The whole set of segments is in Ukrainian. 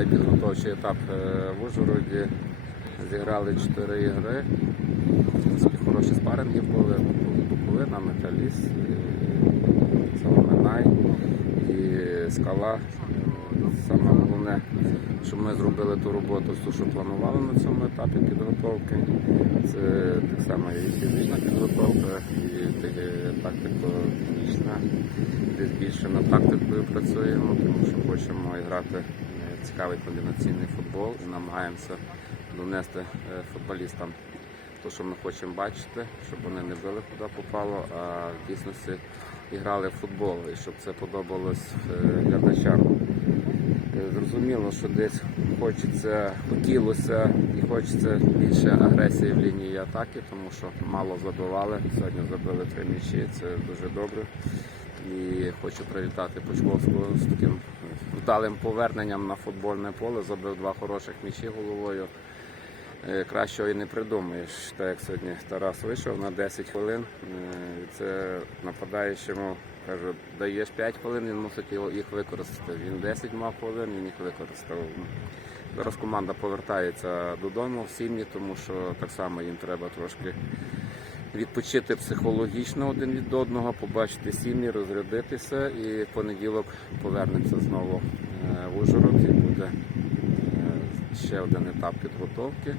цей підготовчий етап е, в Ужгороді. Зіграли 4 ігри. Хороші спаринги були. Буковина, Металіст, Соломенай і скала. Саме головне, що ми зробили ту роботу, ту, що планували на цьому етапі підготовки. Це так само і фізична підготовка, і тактико-технічна. Більше над тактикою працюємо, тому що хочемо грати цікавий комбінаційний футбол і намагаємося донести е, футболістам те, що ми хочемо бачити, щоб вони не били куди попало, а в дійсності і грали в футбол, і щоб це подобалось е, глядачам. Е, Зрозуміло, що десь хочеться, хотілося і хочеться більше агресії в лінії атаки, тому що мало забивали. Сьогодні забили три м'ячі, це дуже добре. І хочу привітати Почковського з таким вдалим поверненням на футбольне поле. Забив два хороших м'ячі головою. Е, Кращого і не придумаєш. Так як сьогодні Тарас вийшов на 10 хвилин. е, Це нападаючому кажу, даєш 5 хвилин, він мусить їх використати. Він 10 мав хвилин, він їх використав. Зараз команда повертається додому в сім'ї, тому що так само їм треба трошки відпочити психологічно один від одного, побачити сім'ї, розрядитися і в понеділок повернеться знову е, в Ужгород і буде е, ще один етап підготовки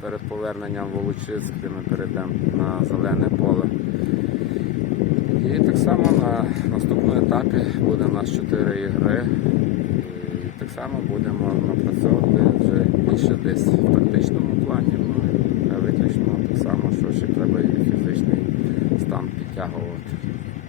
перед поверненням Волочиськ, де ми перейдемо на зелене поле. І так само на наступному етапі буде у нас 4 ігри. І так само будемо напрацьовувати вже більше десь в тактичному і виключно